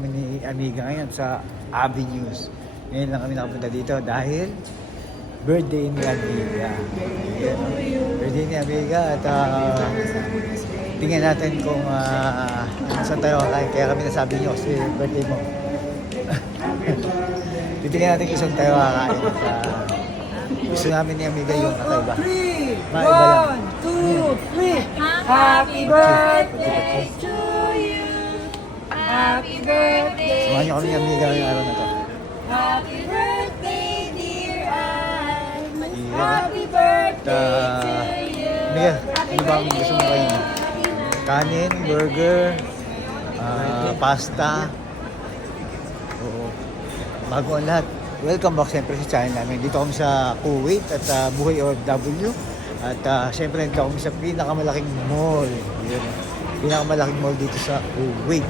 kami ni Amiga ngayon sa Avenues. Ngayon lang kami nakapunta dito dahil birthday ni Amiga. Birthday ni Amiga at tingnan natin kung saan tayo kakain. Kaya kami nasabi nyo kasi birthday mo. Titingnan natin kung saan tayo kakain. Gusto namin ni Amiga yung kakaiba. Maiba lang. 1, 2, 3. Happy birthday to you. Happy birthday. Samahan nyo kami ni Amiga ngayong araw na to. Happy birthday, dear Anne. Yeah. Happy birthday to you. Amiga, ano ba ang gusto mo kayo? Kanin, burger, pasta. Oo. Bago ang lahat. Welcome back siyempre sa channel namin. Dito kami sa Kuwait at Buhay OFW. At siyempre dito kami sa pinakamalaking mall. Yun. Pinakamalaking mall dito sa Kuwait.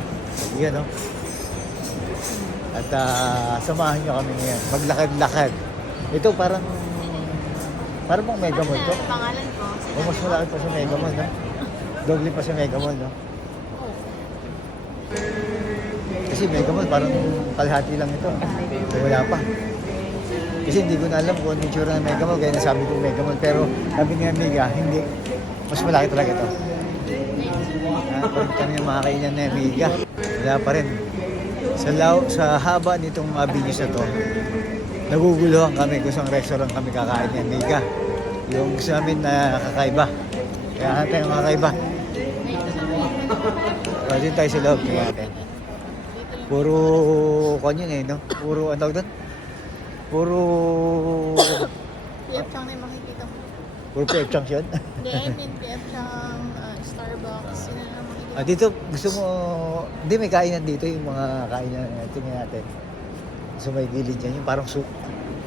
Yan o. At samahan nyo kami ngayon. Maglakad-lakad. Ito parang bang Mega Mall to? Pangalan ko. O mas malaki pa sa Mega Mall, no? Doble pa sa Mega Mall, no? Kasi Mega Mall parang kalahati lang ito. Wala pa. Kasi hindi ko na alam kung ano yung tsura ng Mega Mall. Kaya nasabi ko Mega Mall. Pero sabi ni Amiga, hindi. Mas malaki talaga ito. Pag kami yung mga kainan ni Amiga, wala pa rin. Sa haba nitong avenues na to, naguguluhan kami kung saan restaurant kami kakain ni Amiga. Yung gusto namin na kakaiba. Kaya natin yung kakaiba. Pwede tayo sa loob. Kaya natin. Puro kanyan eh, no? Puro, ano doon? Puro... PF Chang na yung makikita mo. Puro PF Changs yun? Hindi, I mean PF Chang, Starbucks, yun na lang makikita. Dito, gusto mo... Hindi, may kainan dito yung mga kainan na tingnan natin. So may gilid dyan, yung parang soup.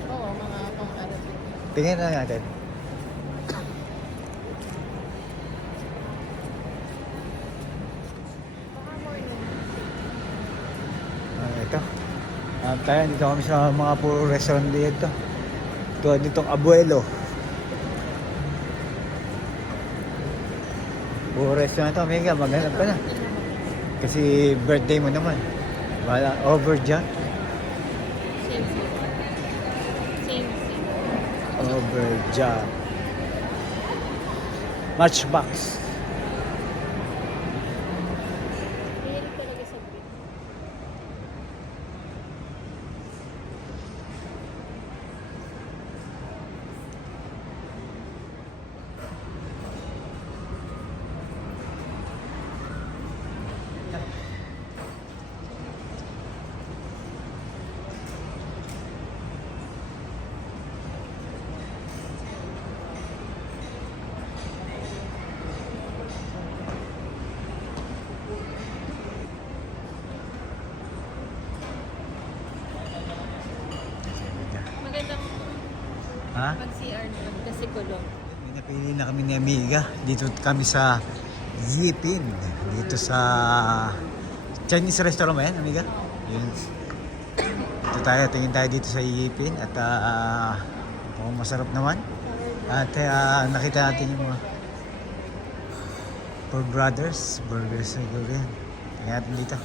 Oo, mga pang-Arab. Tingnan na natin. Ito. Tayo, dito kami sa mga puro restaurant dito. Ito, ditong Abuelo. Puro restaurant ito, Amiga, maghanap ka na. Kasi birthday mo naman. Wala, over dyan. Same. Over dyan. Matchbox. Mahilig talaga sa beef. Magandang Ha? mag-CR naman kasi kulong. May napili na kami ni Amiga. Dito kami sa Yipin. Dito sa Chinese restaurant ba yan, Amiga? Yun. Dito tayo, tingin tayo dito sa Yipin. At mukhang masarap naman. At nakita natin yung mga Four Brothers Burgers siguro yan. Tingnan natin dito.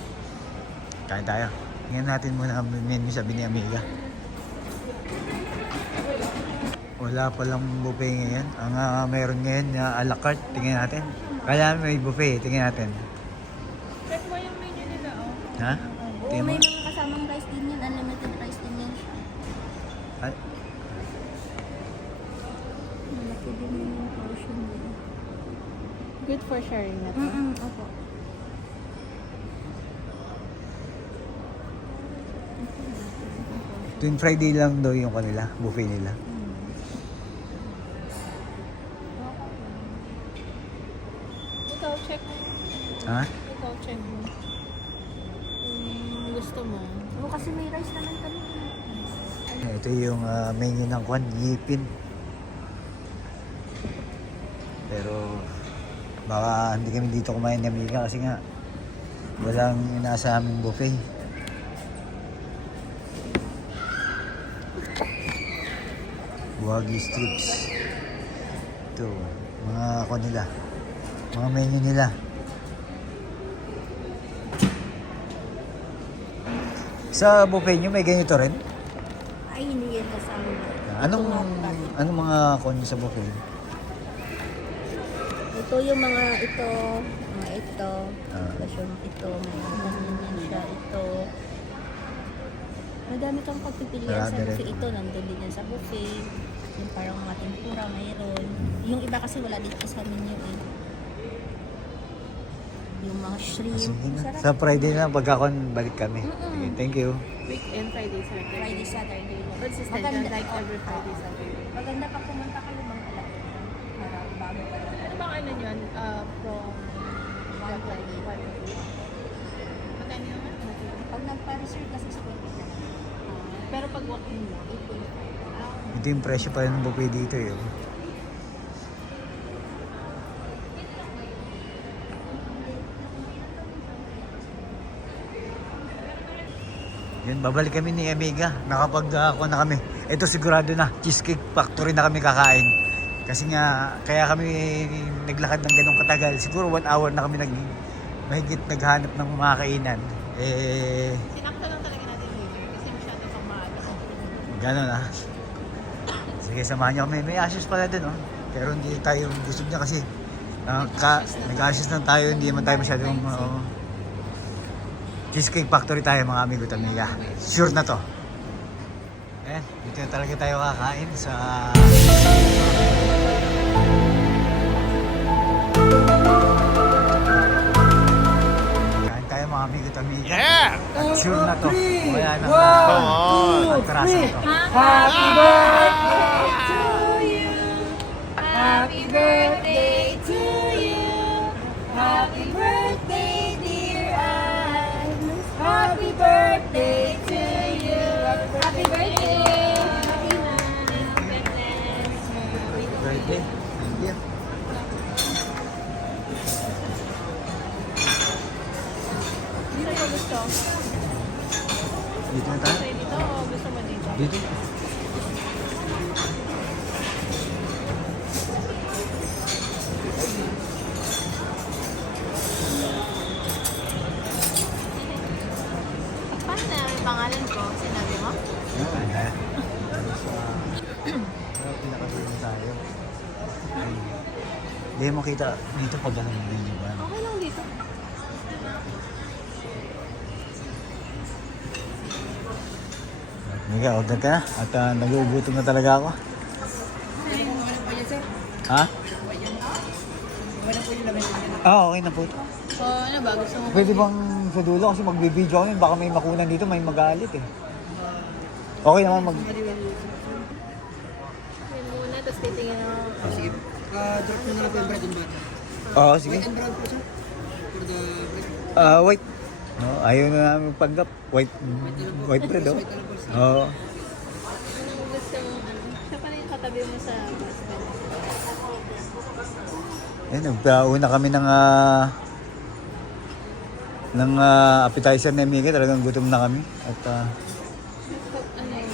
Kain tayo. Tingnan natin muna ang menu, sabi ni Amiga. Wala palang buffet ngayon. Ang meron ngayon na a la carte. Tingnan natin. Kaya may buffet. Tingnan natin. Check mo yung menu nila, oh. Ha? Oo, Tingnan mo. may mga kasamang rice din yan. Unlimited rice din yan. Ay, Malaki din yung portion nila. Good for sharing na to. Opo. tuwing Friday lang daw yung kanila. Buffet nila. Ikaw, check mo. Ha? Ikaw, check mo. Kung gusto mo. Oo, kasi may rice naman kami. Ito yung menu ng Kwan, Yipin. Pero baka hindi kami dito kumain ng Amiga kasi nga walang inaasaming buffet. Wagyu strips. Ito, mga kwan nila. Mga menu nila. Sa buffet nyo may ganito rin? Ay, hindi yan kasama. Anong mga konyo sa buffet? Ito yung mga ito. Ah. Tapos yung ito. May ganyan siya. Ito. Madami kang pagpipilian sa Marami rin. buffet. Ito, nandun din yan sa buffet. Yung parang mga tempura, mayroon. Yung iba kasi wala dito sa menu eh. Yung mga shrimp. Sige na. Sarap. Sa Friday na pagkakon balik kami. Mm-mm. Okay, thank you. Weekend, Friday, Saturday. Friday, Saturday. Consistent Maganda. yan, like every Friday, Saturday. Maganda pa pumunta ka lumang alam. Para bago pa lang. Ano bang ano yun? From 1:30. Magkano naman? Pag nagpa-reserve kasi sa pwede na. Pero pag walk-in mo, 8.5. Ito yung presyo pa rin ng buffet dito eh. Yun, babalik kami ni Amiga. Nakapag-ako na kami. Ito sigurado na. Cheesecake Factory na kami kakain. Kasi nga, kaya kami naglakad ng ganong katagal. Siguro 1 hour na kami mahigit naghanap ng mga kainan. sinakto lang talaga natin later kasi masyado pang maaga. Gano'n ah. Sige, samahan niyo kami. May ashes pala din, oh. Pero hindi tayo gusto niya kasi nag-ashes lang tayo. Hindi naman tayo masyadong Cheesecake Factory tayo mga amigo at amiga. Sure na to. Eh, dito na talaga tayo kakain sa... Kain tayo mga amigo at amiga. Yeah! At sure na to. Kaya na atraso to. Happy birthday to you. Happy birthday to you. Happy birthday, dear Anne. Happy birthday to you. Happy birthday. Birthday. Thank you. Dito mo gusto? Dito na tayo. Dito o gusto mo dito? Dito. Paano na yung pangalan ko? Sinabi mo? Ayan. Pinakatuloy tayo. Ay. Hindi mo kita dito pag ganun yung video ba? Okay lang dito. Mika, order ka na. At nag-uugutom na talaga ako. Ha? Okay na po ito. So, ano ba? Gusto mo? Pwede bang sa dulo kasi magbibideo kami, baka may makunan dito, may magalit eh. Okay naman mag... Yun muna, tapos titingin ako. Sige. Drop mo na lang po yung bread and butter. Oo, sige. White and brown po sir. For the bread. White. No, ayaw na namin panggap. White bread, oh. White na lang po sir. Oo. Anong gusto mo? Siya pala yung katabi mo sa basket. Ayun, nagpauna kami ng appetizer na Mika. Talagang gutom na kami. At Ano yun?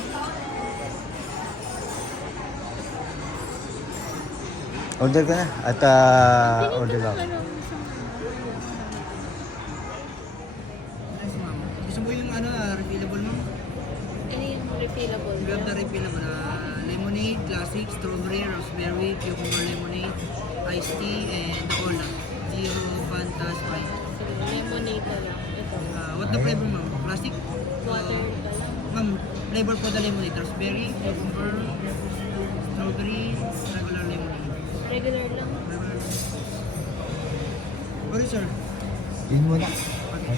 order ka na. At order ako. Ano? Nice ma'am. Gusto mo yung refillable ma'am? Ano yung refillable? We have the refillable. Lemonade, classic, strawberry, raspberry, cucumber lemonade, iced tea, and cola. Zero, Fanta, Sprite. Lemonade na lang. Ito. What the flavor ma'am? Plastic? Water pa lang. Ma'am, flavor po the lemonade. Raspberry, cucumber, strawberry, regular lemonade. Regular lang. Sorry sir. Yun muna.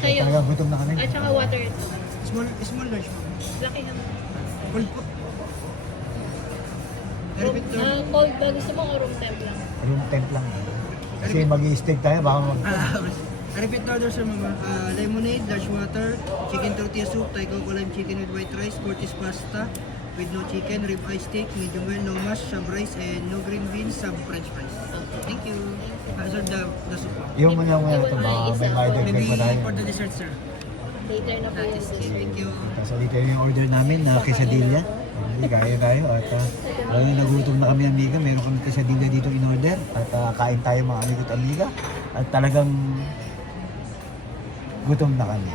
Sa'yo. Talagang gutom na kami. At saka water. Small large ma'am. Laki naman. Cold po. Repeat third. Cold ba? Gusto mo o room temp lang? Room temp lang. Kasi mag-i-steak tayo, baka Repeat order sir mama. Lemonade, large water, chicken tortilla soup, Thai coco lime chicken with white rice, Cortez pasta with no chicken, rib eye steak, medium well, no mash, sub rice, and no green beans, sub french fries. Thank you. Sir, the soup. yung muna ito, baka may maidagdag Maybe pa tayo. for the dessert sir. Later na po yung Thank you. Tapos ulit yung order namin na quesadilla. Hindi, kaya tayo. At lalo nagutom na kami amiga. Meron kami quesadilla dito in order. At kain tayo mga amigo at amiga. At talagang gutom na kami.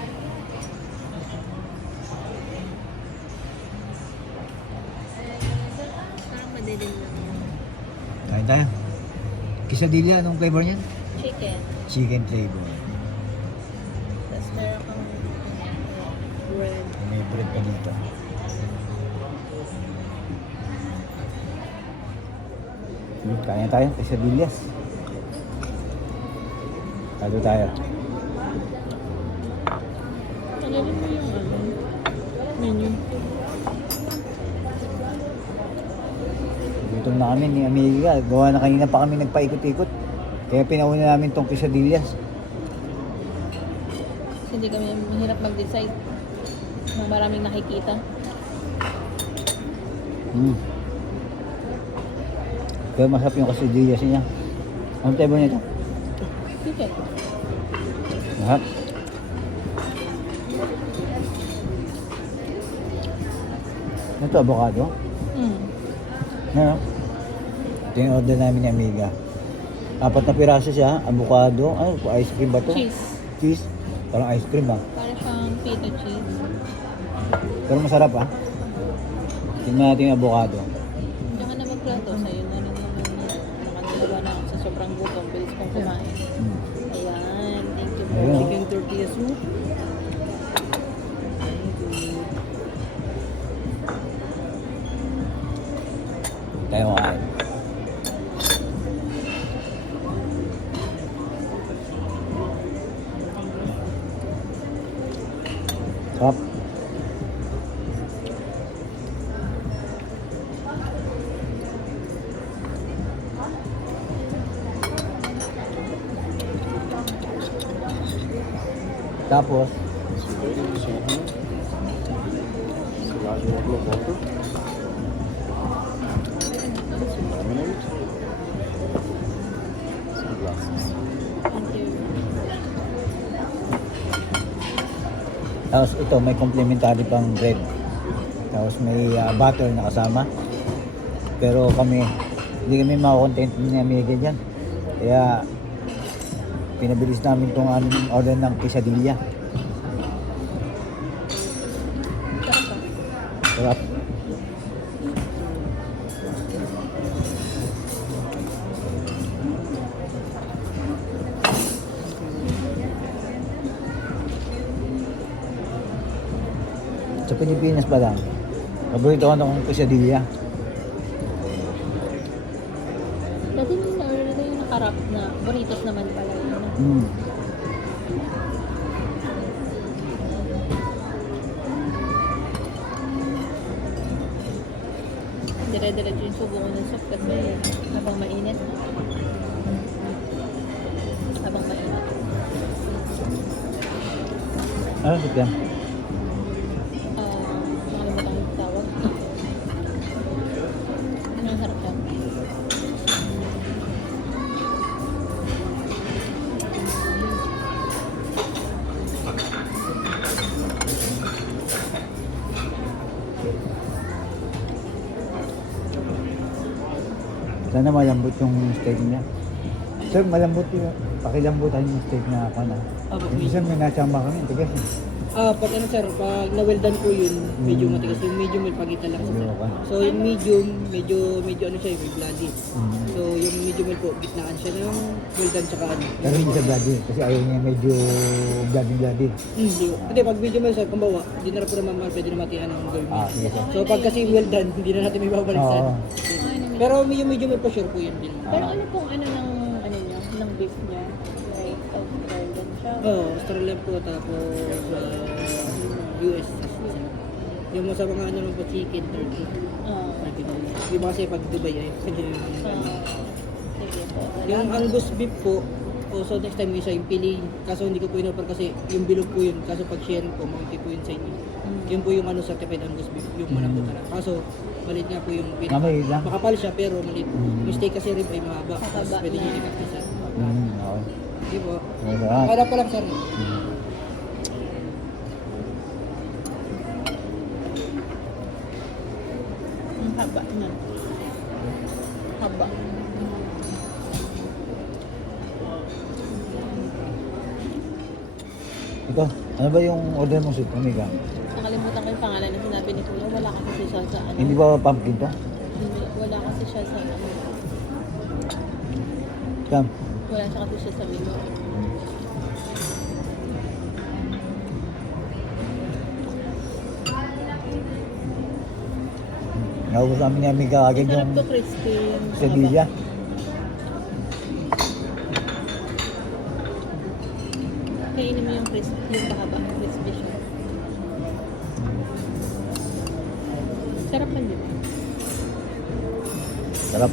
Pwede din lang yan. Kain tayo. Quesadilla, anong flavor niyan? Chicken. Chicken flavor. Tapos meron kang Bread. May bread pa dito. Kaya tayo, quesadillas. Kado tayo. Tagalin mo yung menu. Gutom na kami ni Amiga. Gawa na kanina pa kami nagpaikot-ikot. Kaya pinauna namin tong quesadillas. Hindi kami mahirap mag-decide. Maraming nakikita. Pero masarap yung quesadillas niya. Anong flavor nito? Chicken. Masarap. Ito, avocado. Ano? Ito yung order namin ni Amiga. 4 na piraso siya, avocado, ano, ice cream ba to? Cheese. Cheese. Parang ice cream ah. Para siyang pita cheese. Pero masarap ah. Tingnan natin yung avocado. Diyan ka na magplato. Sa'yo na rin naman nakagalawa na ako sa sobrang gutom. Bilis kong kumain. Ayan. Thank you po. Ayun. Chicken tortilla soup. Tayo kain. Sarap. Tapos, Thank you. tapos ito may complimentary pang bread. Tapos may butter na kasama. Pero kami, hindi kami makakontent ni Amiga dyan. Kaya pinabilis namin itong aming order ng quesadilla. Sarap. Sa Pilipinas pa lang, paborito ko ng quesadilla. Dati nung na-order na yung nakarap na burritos naman pala yun. Mm. Dire-diretso yung subo ko ng soup kasi habang mainit. Habang mainit. Ano ito yan? Nakalimutan ko yung tawag. Ang sarap yan. Sana malambot yung steak niya. Sir, malambot yung pakilambutan yung steak na ako na. Minsan may nasama kami, tigas. Pag ano sir, pag na-well done po yun, medyo matigas. Yung medium may pagitan lang sir. Okay. So yung medium, medyo ano siya, may bloody. Mm. So yung medium well po, gitnaan siya ng well done tsaka ano. Pero hindi sa bloody, kasi ayaw niya medyo bloody. Hindi po. Hindi, pag medium well sir, kumbawa, hindi na rin po naman pwede na matihan ng gawin. Sige sir. So pag kasi well done, hindi na natin may babalik sa Oo. ano. Pero medium well po sure po yun din. Pero ano pong ano ng ano niya, ng beef niya? Like, Australian siya. Oo, Australian po, tapos US. Yung sa mga ano naman po, chicken, turkey. Yung kasi pag Dubai ay Sige po. yung Angus beef po, so next time isa yung pili, kaso hindi ko po in-offer kasi yung bilog po yun, kaso pag share po, mounty po yun sa inyo. Yun po yung ano certified Angus beef, yung malambot na. Kaso maliit nga po yung Maliit lang? makapal siya pero maliit. Yung steak kasi rib ay mahaba, tapos Mahaba pwede na. nyo ikakisa. Okay. Di po? Masarap. Kaya pa lang sir. Ang haba na. Haba. Ito, ano ba yung order mo sa Amiga? Nakalimutan ko yung pangalan na sinabi ni Kuya. Wala kasi sa ano. Hindi ba pumpkin to? Wala kasi siya sa ano. Kam. Wala siya kasi siya sa menu. Naubos namin ni Amiga agad Masarap yung to crispy. Yung Sevilla. haba. Kainin mo yung crispy, yung mahaba, crispy siya. Sarap man din. Sarap.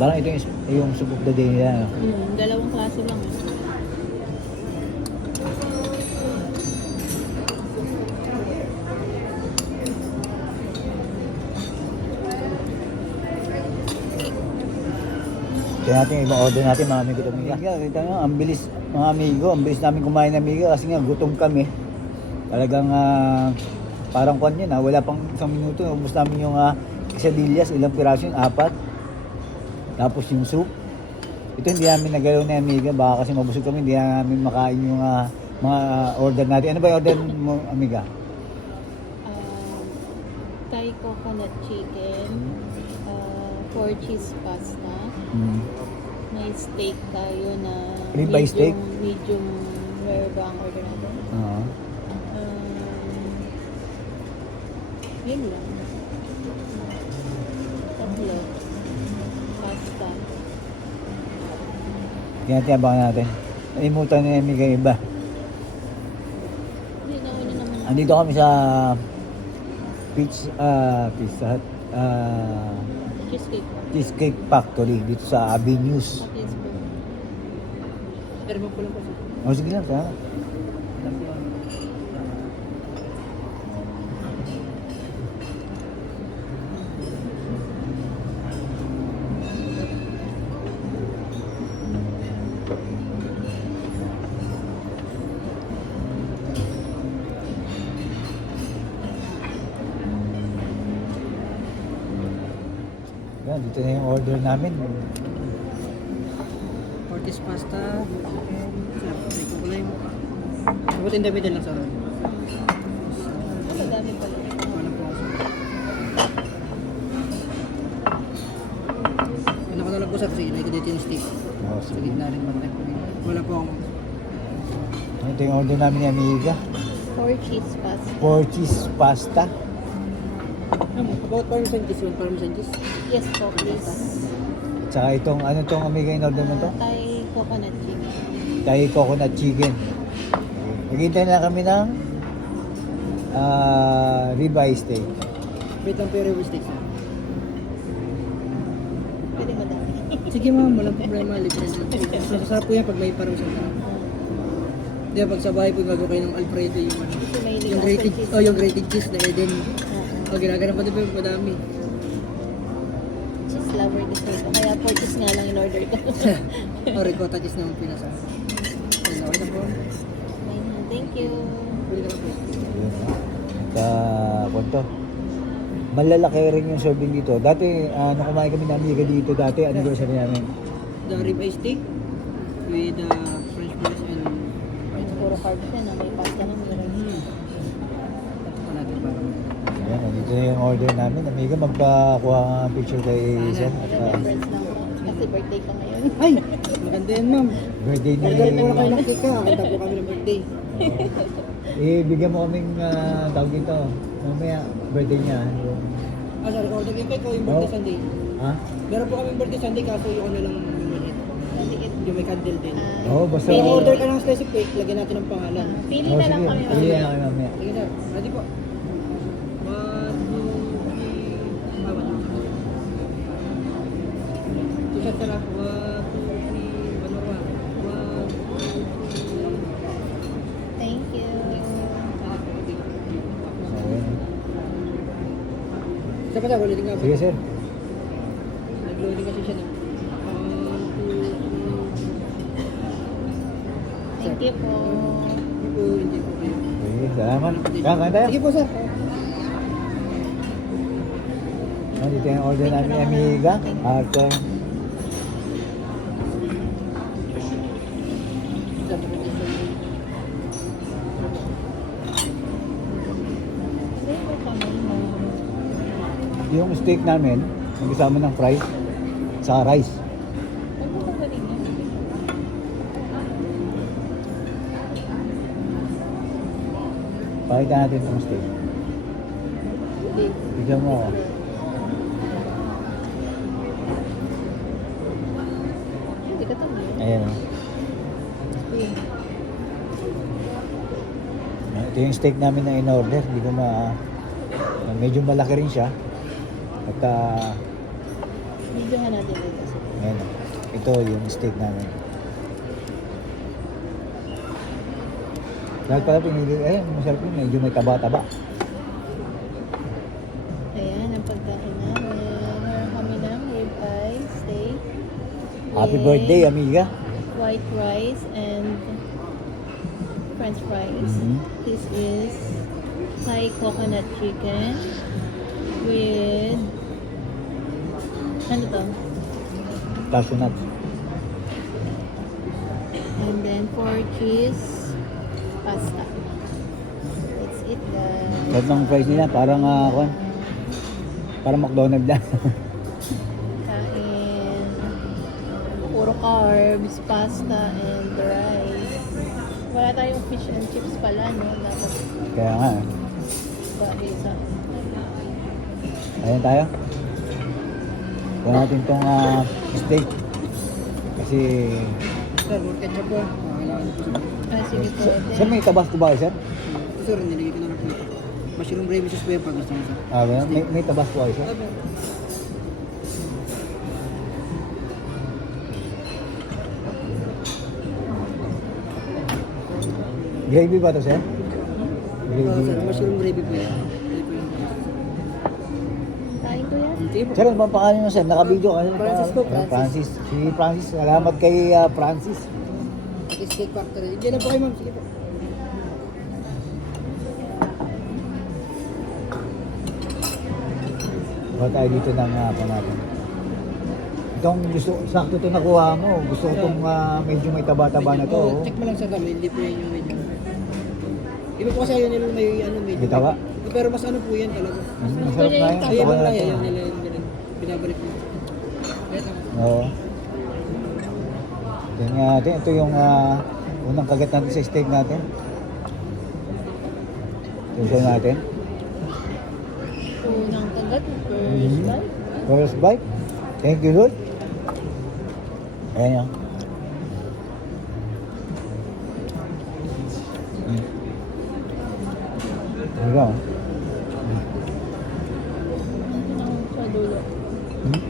Parang ito yung soup of the day nila. Dalawang klase lang. Kaya natin ibang order natin mga amigo to amiga. Kita nyo, ang bilis mga amigo, ang bilis namin kumain ng amiga kasi nga gutom kami. Talagang parang kwan yun wala pang isang minuto, ubos namin yung quesadillas, ilang piraso yun, 4. Tapos yung soup. Ito hindi namin nagalaw na amiga, baka kasi mabusog kami, hindi namin makain yung mga order natin. Ano ba yung order mo amiga? Thai coconut chicken, 4 cheese pasta, may steak tayo na Ribeye steak? medium rare ba ang order natin? Oo. Yun lang. Tatlo. Pasta. Kaya natin abangan natin. Nalimutan na amiga yung iba. Hindi, nauna naman. Andito kami sa Pizza Hut, Cheesecake. Cheesecake Factory dito sa Avenues. Pittsburgh. Pero mo po lang po. O sige lang, salamat. Yan, dito na yung order namin. Fortis pasta. May kukulay mo. Dapat in the middle lang sa roll. Madami pala. Wala po ako. Ano ko na lang po sa sige, dito yung stick. O, Sa sige. gitna rin ba? Wala po ako. Ito yung order namin ni Amiga. 4 cheese pasta. 4 cheese pasta. About parmesan cheese, one parmesan cheese. Yes po, please. Tsaka itong, ano tong Amiga in order mo to? Thai coconut chicken. Thai coconut chicken. Naghihintay na kami ng ribeye steak. Wait lang pero yung steak. Pwede madami. Sige ma'am, walang problema. Libre na. Masasarap po yan pag may parmesan ka. Di ba pag sa bahay po gagawa kayo ng Alfredo yung ano. Ito may Yung ligas grated, cheese. yung grated cheese na Eden. O ginagana pa din po yung madami. Cheese lover dessert. Kaya 4 cheese nga lang in order ko. O ricotta cheese naman pinasa. Ayun, okay na po. Thank you. Pwede ka na po. Kwento. Malalaki rin yung serving dito. Dati, nung kumain kami ng Amiga dito, dati anniversary namin. The ribeye steak with french fries and Ito puro carbs yan. May pasta na may rice. ito pa natin para Ayan, dito na yung order namin. Amiga, magpakuha ka ng picture kay Sir. At Remembrance lang po. Kasi birthday ko ngayon. Ay! Maganda yan ma'am. birthday ni... Order po na kayo ng cake ka. Kakanta po kami ng birthday. Bigyan mo kaming tawag dito. Mamaya, birthday niya. Yung, Sorry, order yung cake o yung birthday Oh. Sunday. ha? Meron po kami birthday Sunday kaso yung ano lang yung maliit. Yung may candle din. Oo, basta... Kung order ka ng specific, lagyan natin ng pangalan. Pili Oh, na lang sige. kami. Pili na kami mamaya. Sige sir, ready po. 1, 2, 3, 2 shots na lang. 1, 2, 3, 1 more. 1, 2, 3. Thank you. Ayan. Isa pa sir, ulitin nga po. Sige, Sir. Nag-loading kasi siya na. 1, 2, 3. Thank you po. Hindi po, hindi po. Sige, salamat. Kakain tayo. Sige po sir. Dito yung order namin ni Amiga. At Thank you po kami. yung steak namin, magkasama ng fries, sa rice. Ano ba galing yan? Pakita natin itong steak. Big. Bigyan mo ako. Hindi ka tama. Ayan. Big. Ito yung steak namin na in-order. Hindi ko medyo malaki rin siya. At Bigyan natin dito. ayan. Ito yung steak namin. Dahil pala pinili, ayan, masarap yun. Medyo may taba-taba. Ayan, ang pagkain namin. Meron kami ng ribeye, steak. Happy with birthday, amiga. White rice and French fries. Mhm. This is Thai coconut chicken with ano to? Cashew nut. And then 4 cheese pasta. That's it guys. Lahat ng fries nila, parang, parang McDonald's na. Kain. Puro carbs, pasta, and rice. Wala tayong fish and chips pala, no? Dapat Kaya nga, ba isa. ayan tayo. Kuha natin itong steak. Kasi, Sir, more ketchup po. Kailangan po sa... Ah, sige po. sir, may tabasco ba kayo, sir? Sir, nilagay ko na lang po ito. Mushroom gravy sauce po yung pag gusto mo, sir. May tabasco kayo, sir? Opo. Gravy ba to, sir? Oo, sir, mushroom gravy po yan. Ito po yung... Kain ko yan. Hindi po. Sir, ano bang pangalan mo, sir? Naka-video ka, sir? Francis po, Francis. Francis. Si Francis. Salamat kay Francis. Steak factory. Diyan na po kayo, ma'am. Sige po. Kuha tayo dito ng natin. Itong gusto, sakto ito nakuha mo. Gusto ko itong medyo may taba-taba na to. Oh, check mo lang sa kami. Hindi po yan yung medyo. Iba po kasi yun nila may ano medyo. May taba? Pero mas ano po yan talaga. Masarap na yan. Ayun Taba lang na yan. ito. Nila binabalik mo. Ito. Oo. Tingnan natin. Ito yung unang kagat natin sa steak natin. Tingnan natin. Unang kagat, first bite. First bite. Thank you, Lord. Ayan yan. There you go. Sa dulo. Hmm?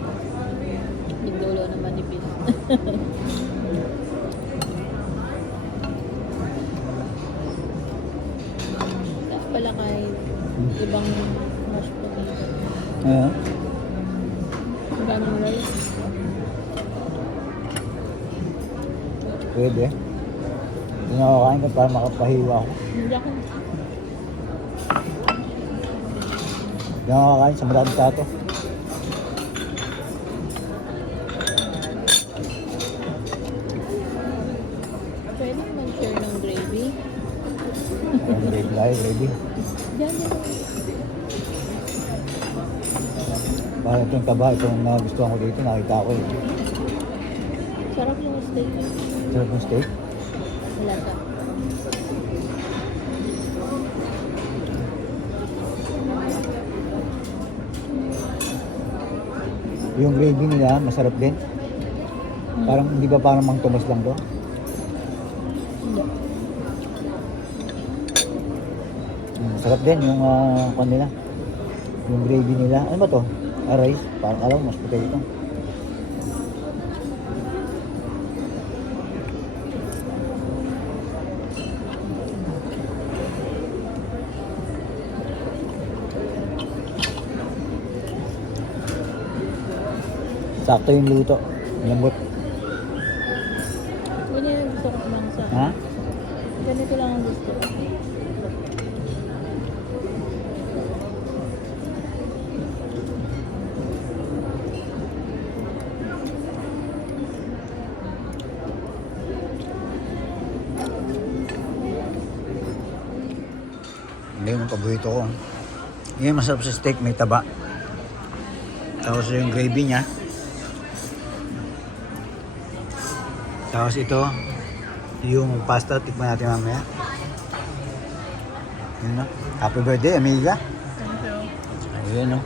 Yung dulo na manipis. Tapos pala kahit ibang mashed potato. Ayan. Ibang rice. Pwede. Ito nakakain ko para makapahiwa ako. Hindi ako. Ito nakakain sa maraming tato. Pwede mag-share ng gravy. Ayan, ready tayo, ready. Yan yan. Para itong taba, itong nagustuhan ko dito, nakita ko eh. Sarap yung steak. Sarap ng steak. Wala ka. Yung gravy nila, masarap din. Parang, hindi ba parang Mang Tomas lang to? Hindi. Masarap din yung kanila. Yung gravy nila. Ano ba to? Rice. Parang alam, mas puti ito. Sakto yung luto. Lambot. Ganyan yung gusto ko lang sa... Ha? Ganito lang ang gusto ko. Hindi yung paborito ko. Yan masarap sa steak, may taba. Tapos yung gravy niya. Tapos ito, yung pasta, tikman natin mamaya. Yun no? Happy birthday, amiga. Thank you. Ayan no?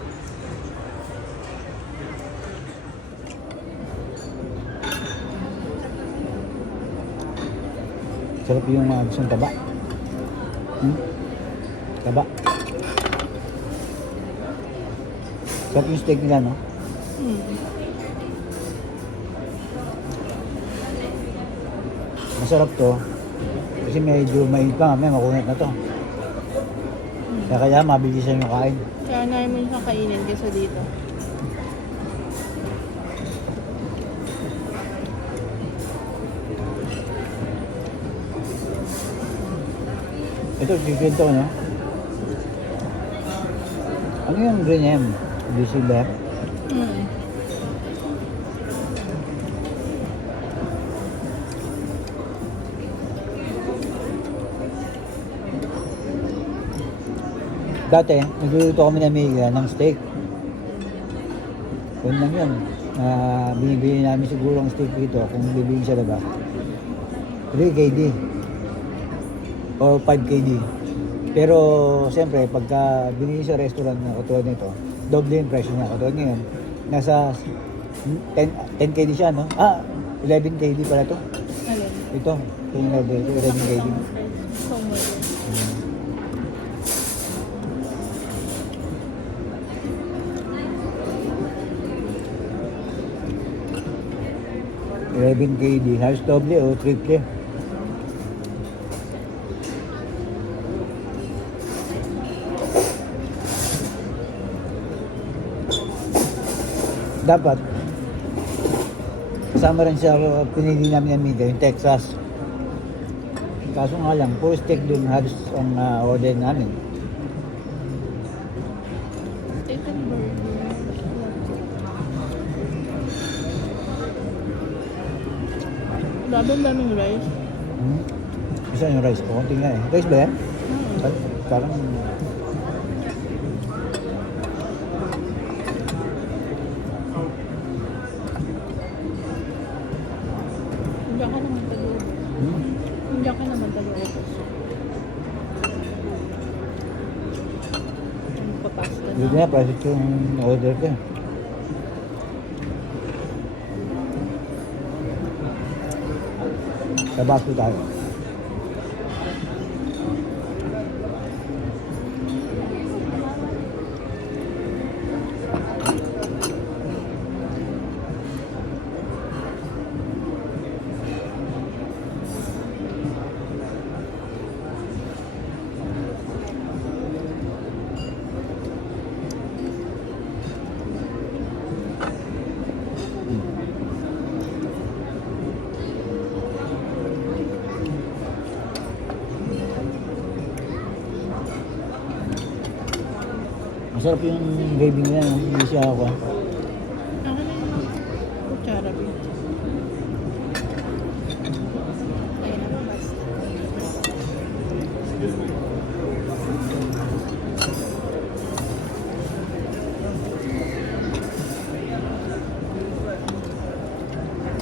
Sarap yung gustong taba. Taba. Sarap yung steak nila, no? Masarap to. Kasi medyo mainit pa, may makunat na to. Kaya mabilisan yung kain. Kaya na mo siya kainin kaysa dito. Ito, chicken to, no? Ano yung green M? DC left? Mm. Dati, nagluluto kami ng Amiga ng steak. Kung lang yun. Binibili namin siguro ang steak dito kung bibili sa labas. 3 KD or 5 KD. Pero siyempre, pagka binili sa restaurant na katulad nito, doble yung presyo niya. Katulad ngayon, nasa 10 KD siya, no? 11 KD pala to. Alin? Ito, yung level, 11 KD. So much. 11 KD, halos doble o triple. Dapat kasama rin sa pinili namin ng Amiga, yung Texas. Kaso nga lang, puro steak dun halos ang order namin. Steak and burger. Daming rice. Isa yung rice ko, konti nga eh. Rice ba yan? Parang Hindi ka naman tayo. Hindi ka naman tayo. Ano pa pasta na? Dito na, private yung order ko. Tabasco tayo. Masarap yung gravy nila, no? Hindi siya ako. Ako na yung kutsara. Ayun na basta.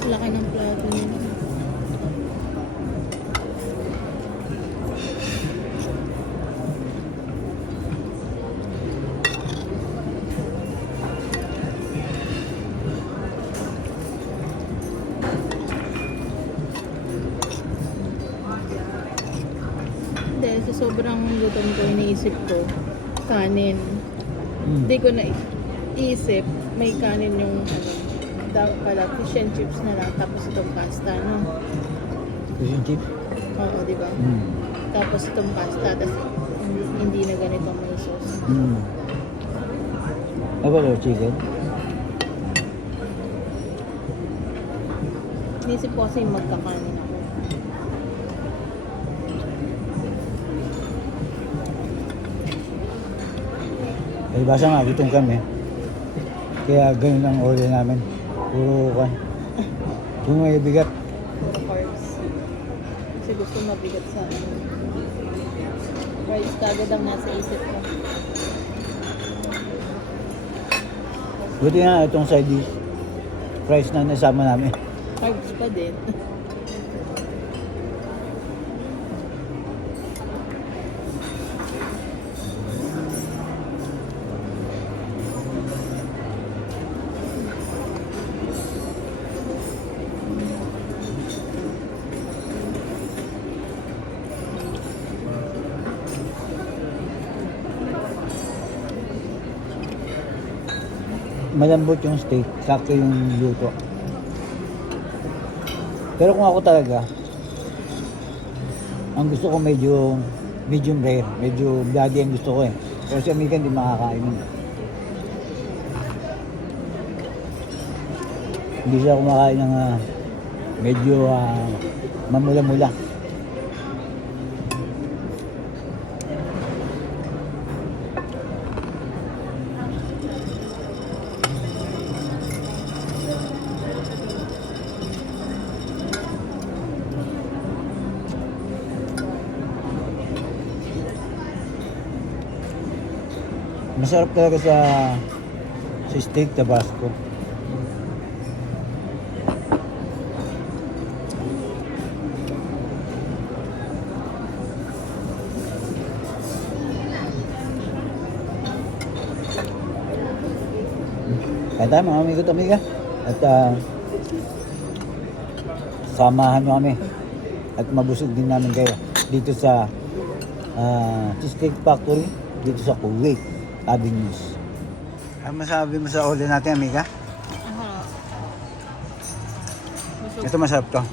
Laki ng plato niya. Dahil sa sobrang gutom ko, iniisip ko, kanin. Hindi ko na isip, may kanin yung pala, fish and chips na lang, tapos itong pasta, no? Fish and chip. Oo, di ba? Tapos itong pasta, tapos hindi na ganito may sauce. Ano ba yung chicken? Inisip ko kasi magkakanin ako. Eh, basta nga, gutom kami. Kaya ganun ang order namin. Puro kan. Kung may bigat. Puro carbs. Kasi gusto mabigat sa akin. Rice kagad ang nasa isip ko. Buti nga itong side dish. Price na nasama namin. Carbs pa din. Malambot yung steak, sakto yung luto. Pero kung ako talaga, ang gusto ko medyo medium rare, medyo bloody ang gusto ko eh. Pero si Amiga hindi makakain yun. Hindi siya kumakain ng medyo mamula-mula. Masarap talaga sa steak Tabasco. Kaya tayo mga amigo at amiga. At samahan nyo kami. At mabusog din namin kayo dito sa Cheesecake Factory dito sa Kuwait Avenues. Ano masabi mo sa order natin, amiga? Busog. Ito masarap to.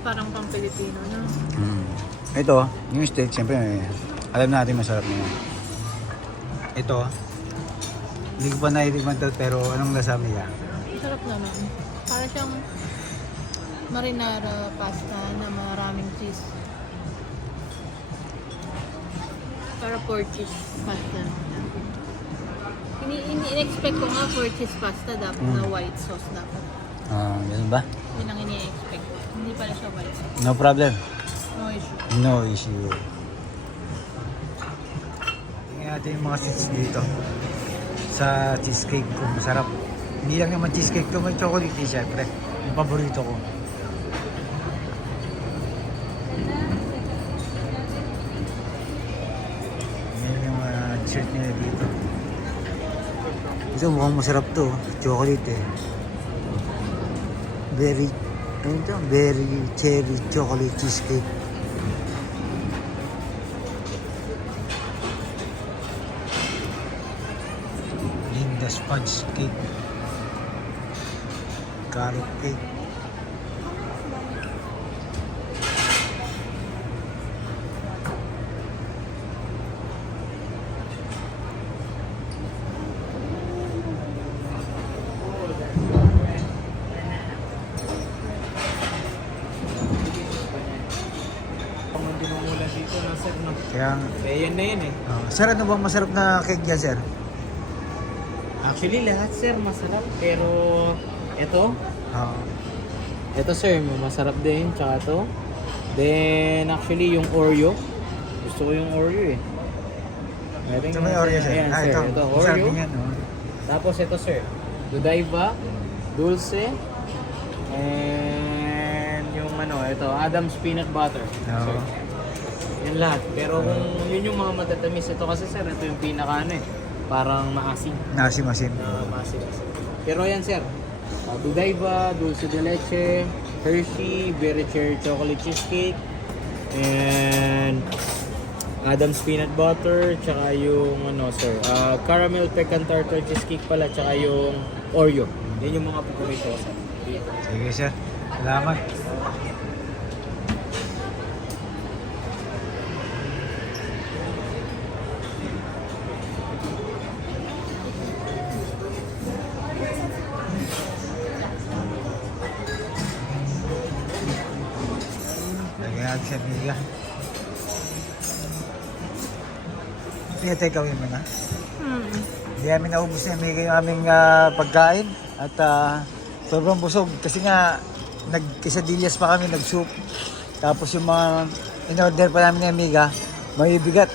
Parang pang Pilipino na. Ito, yung steak, siyempre alam natin masarap na yan. Ito, hindi ko pa naitikman to, pero anong lasa, amiga? Sarap naman. Para siyang marinara pasta na maraming cheese. Para pork cheese pasta. Ini-expect ko nga pork cheese pasta dapat na white sauce dapat. Ganun ba? Yun ang ini-expect ko. Hindi pala siya white sauce. No problem. No issue. No issue. Tingnan natin yung mga seats dito sa cheesecake kung masarap. Hindi lang naman cheesecake to, may chocolate eh, syempre. Yung paborito ko. Yan yung dessert nila dito. Ito mukhang masarap to, chocolate eh. Ano ito? Berry cherry chocolate cheesecake. Linda's fudge cake. Carrot cake. Dinumulan dito na sir, no? Kaya, Yan na yan eh. sir, ano bang masarap na cake yan, sir? Actually, lahat sir masarap. Pero, ito sir, masarap din. Tsaka to. Then, actually, yung Oreo. Gusto ko yung Oreo eh. Ito may Oreo, sir. Ayan, sir. Ito, Ito, masarap Oreo. din yan, oh. Tapos ito sir, Godiva, Dulce, and yung ito, Adam's Peanut Butter. Oo. Sir. Yan lahat. Pero kung yun yung mga matatamis, ito kasi sir, ito yung pinaka parang maasim. Nasim-asim. Maasim. Pero yan sir, Godiva, Dulce de Leche, Hershey, Berry Cherry Chocolate Cheesecake, and Adam's Peanut Butter, tsaka yung sir, Caramel Pecan Tartar Cheesecake pala, tsaka yung Oreo. Yan yung mga paborito ko sir. Sige, sir. Salamat. Lagyan natin sa biga. Kaya take away mo na. Hindi namin naubos na yung aming pagkain at sobrang busog kasi nga nag-quesadillas pa kami, nag-soup. Tapos yung mga in-order pa namin ng amiga, may bigat.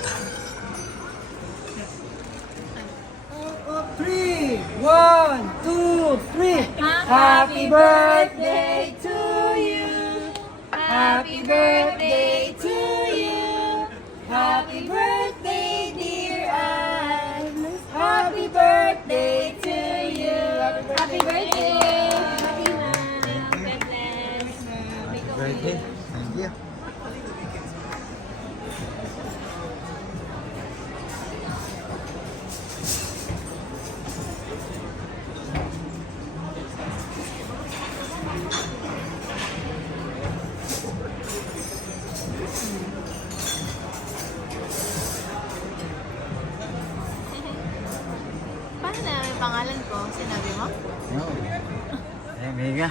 1, 2, 3. Happy birthday to you. Happy birthday to you. Happy birthday, dear Anne. Happy birthday to you. Happy birthday. Happy ma'am. God bless. Birthday. Thank you. Paano na yung pangalan ko? Sinabi mo? No. Eh, mega.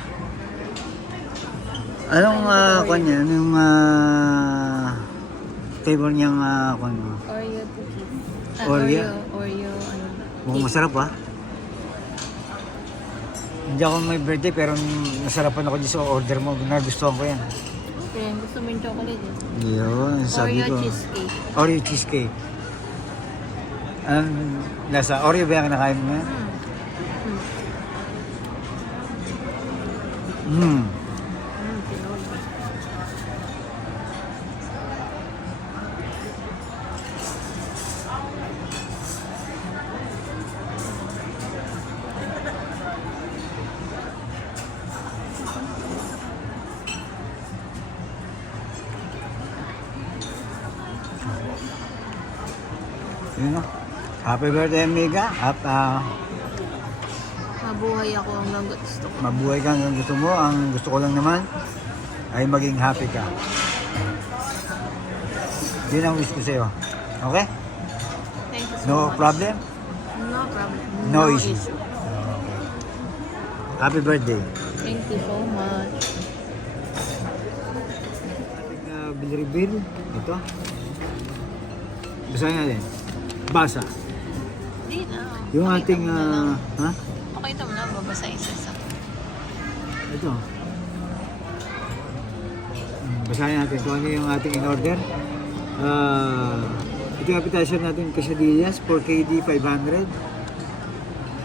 Anong kanya? Anong flavor niyang kanya? Oreo cookies. Oreo? Oreo, ano. Mukhang masarap ah. Hindi ako may birthday pero nasarapan ako dito sa order mo. Nagustuhan ko yan. Okay, gusto mo yung chocolate eh. Yun, sabi Oreo ko. cheesecake. Oreo cheesecake. Anong lasa? Oreo ba yung kinakain mo yan? Tinola. Yun o. Happy birthday, Amiga. At Mabuhay ako hanggang gusto ko. mabuhay ka hanggang gusto mo. Ang gusto ko lang naman ay maging happy ka. Yun ang wish ko sa'yo. Okay? Thank you so No much. problem? No problem. No issue. Happy birthday. Thank you so much. Ating bill reveal. Ito. Basahin natin. Basa. Hindi na. Yung Pakita ating, mo na lang. ha? Pakita mo na, babasa isa-isa. Ito. Basahin natin kung ano yung ating in-order. Ito yung appetizer natin, quesadillas, 4KD 500.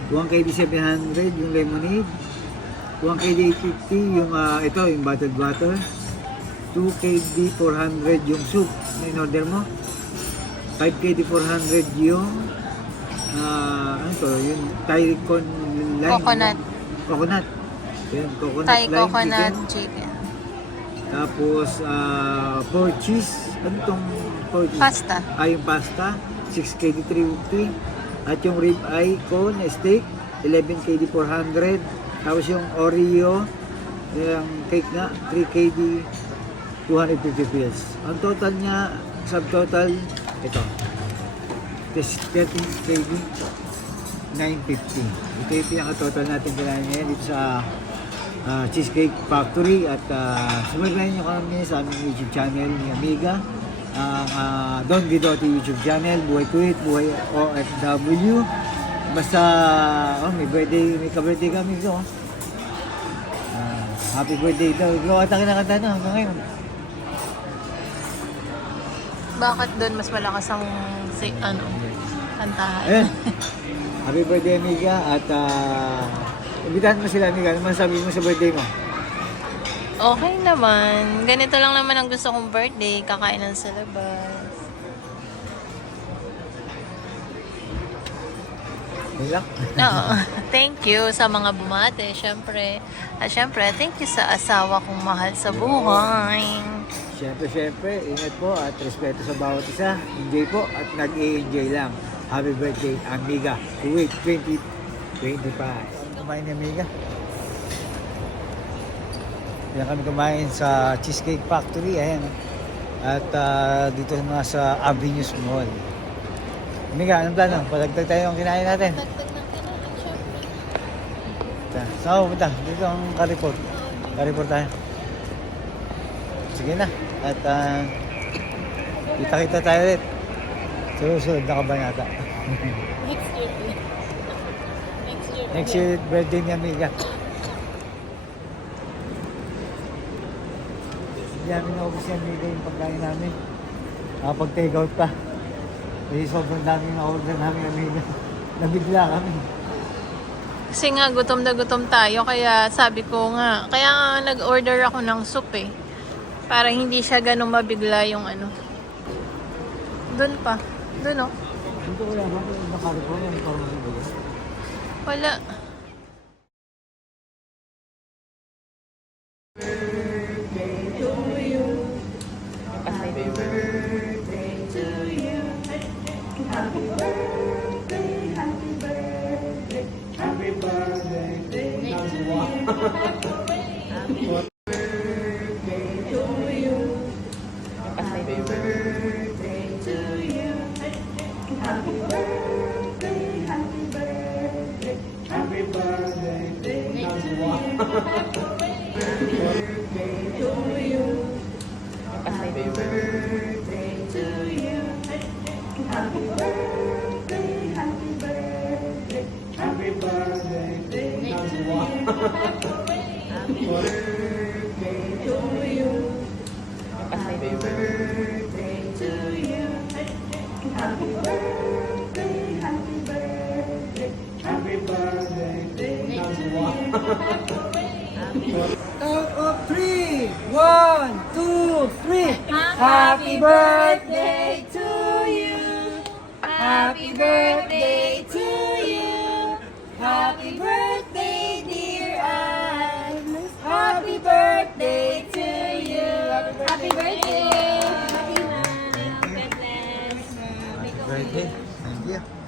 1KD 700 yung lemonade. 1KD 850 yung ito, yung bottled water. 2KD 400 yung soup na in-order mo. 5KD 400 yung ano to, yung Thai con lime. Coconut. Coconut. Yun, coconut Thai lime coconut chicken. chicken. Tapos, 4 cheese. Ano tong 4 cheese? Pasta. Yung pasta. 6KD 350. At yung rib eye cone steak. 11KD 400. Tapos yung Oreo. Yung cake na. 3KD 250 pills. Ang total niya, subtotal, ito. 13KD 950. Ito yung pinaka-total natin kailangan ngayon dito sa Cheesecake Factory at sumaybay nyo kami sa aming YouTube channel ni Amiga, ang Don Guidotti YouTube channel, Buhay Kuwait, Buhay OFW. Basta may birthday, may ka-birthday kami ito. Happy birthday daw. Ikaw ata kinakanta na hanggang ngayon. Bakit doon mas malakas ang kantahan? Ayan. Happy birthday, Amiga. At imbitahan mo sila, Amiga. Ano masasabi mo sa birthday mo? Okay naman. Ganito lang naman ang gusto kong birthday. Kakainan sa labas. Yun lang. Oo. Thank you sa mga bumate, syempre. At syempre, thank you sa asawa kong mahal sa buhay. Siyempre, ingat po at respeto sa bawat isa. Enjoy po at nag-i-enjoy lang. Happy birthday, Amiga. Kuwait 2025. Kumain ni Amiga. Yan kami kumain sa Cheesecake Factory. Ayan. At dito mga sa Avenues Mall. Amiga, anong plano? Palagtag tayo ang kinain natin. Dagdag ng kailangan, syempre. Saan ako punta? Dito ang Carrefour. Carrefour tayo. Sige na. At kita-kita tayo ulit. Susunod na kabanata. Next year. Next year. Next year, birthday ni Amiga. Hindi namin naubos si Amiga yung pagkain namin. Pag-take out pa. Sobrang daming na-order namin, Amiga. Nabigla kami. Kasi nga gutom na gutom tayo, kaya sabi ko nga, kaya nga nag-order ako ng soup eh. Para hindi siya ganun mabigla yung ano. Doon pa. Doon oh. Dito wala ba? Nakari ko yan. Wala. Count of 3. 1, 2, 3. Happy birthday to you. Happy birthday to you. Happy birthday, dear Anne. Happy birthday to you. Happy birthday. Happy birthday. Birthday. Thank you.